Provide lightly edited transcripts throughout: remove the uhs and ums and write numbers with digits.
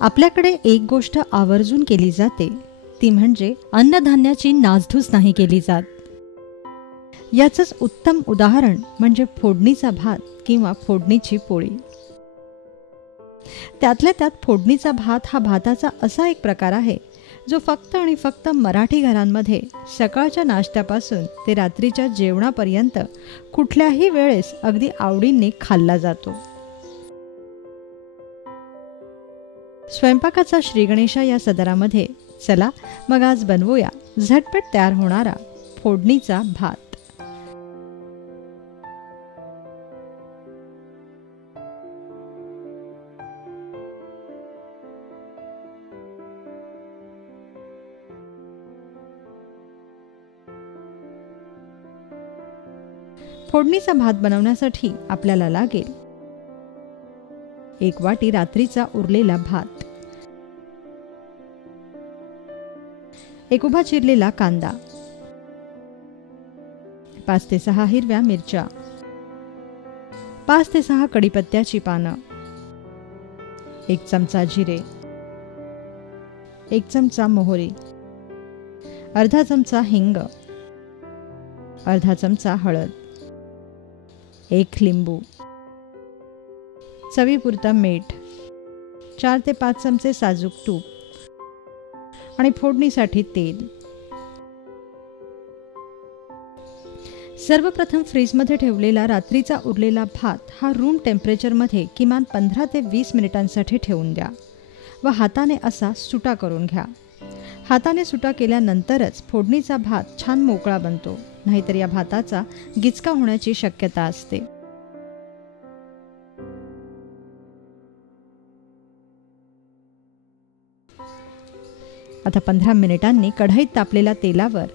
आपल्याकडे एक गोष्ट आवर्जून केली जाते, ती म्हणजे अन्नधान्याची नासधूस नाही केली जात. याचंच उत्तम उदाहरण म्हणजे फोडणीचा भात किंवा फोडणीची पोळी. त्यातल्या त्यात फोडणीचा भात हा भाताचा असा एक प्रकार आहे जो फक्त आणि फक्त मराठी घरांमध्ये सकाळच्या नाश्त्यापासून ते रात्रीच्या जेवणापर्यंत कुठल्याही वेळेस अगदी आवडीने खाल्ला जातो. स्वयंपाकाचा श्रीगणेशा या सदरामध्ये चला मग आज बनवूया झटपट तयार होणारा फोडणीचा भात. फोडणीचा भात बनवण्यासाठी आपल्याला लागेल 1 वाटी रात्रीचा उरलेला भात, 1 उभा चिरलेला कांदा, 5 ते 6 हिरव्या मिरच्या, 5 ते 6 कढीपत्त्याची पानं, 1 चमचा जिरे, 1 चमचा मोहरी, अर्धा चमचा हिंग, अर्धा चमचा हळद, 1 लिंबू, चवीपुरतं मीठ, 4 ते 5 चमचे साजूक तूप आणि फोडणीसाठी तेल. सर्वप्रथम फ्रीजमध्ये ठेवलेला रात्रीचा उरलेला भात हा रूम टेम्परेचरमध्ये किमान 15 ते 20 मिनिटांसाठी ठेवून द्या व हाताने असा सुटा करून घ्या. हाताने सुटा केल्यानंतरच फोडणीचा भात छान मोकळा बनतो, नाहीतर या भाताचा गिचका होण्याची शक्यता असते. आता 15 मिनिटांनी कढईत तापलेल्या तेलावर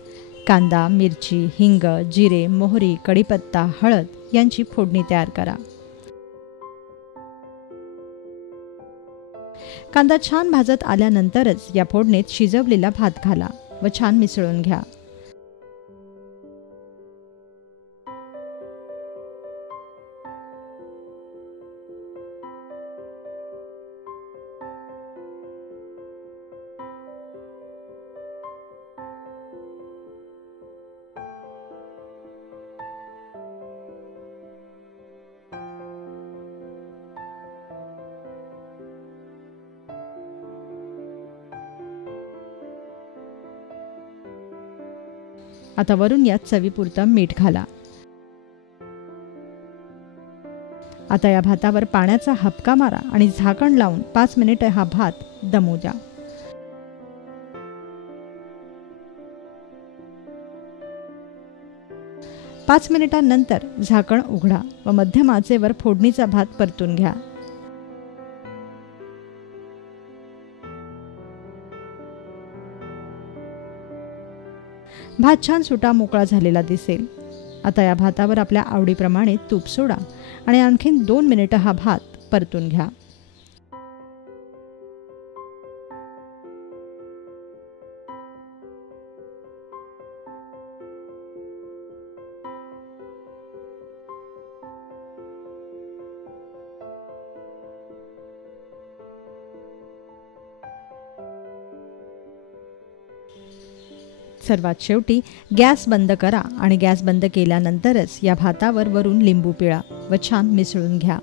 कांदा, मिरची, हिंग, जिरे, मोहरी, कढीपत्ता, हळद यांची फोडणी तयार करा. कांदा छान भाजत आल्यानंतरच या फोडणीत शिजवलेला भात घाला व छान मिसळून घ्या. आता वरून यात चवीपुरतं मीठ घाला. आता या भातावर पाण्याचा हबका मारा आणि झाकण लावून 5 मिनिटे हा भात दमू द्या. पाच मिनिटांनंतर झाकण उघडा व मध्यम आचेवर फोडणीचा भात परतून घ्या. भात छान सुटा मोकळा झालेला दिसेल. आता या भातावर आपल्या आवडीप्रमाणे तूप सोडा आणि आणखीन 2 मिनिटं हा भात परतून घ्या. सर्वात शेवटी गॅस बंद करा आणि गॅस बंद केल्यानंतरच या भातावर वरून लिंबू पिळा व छान मिसळून घ्या.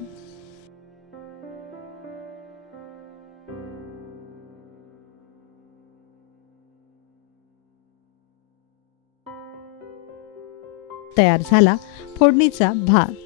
तयार झाला फोडणीचा भात.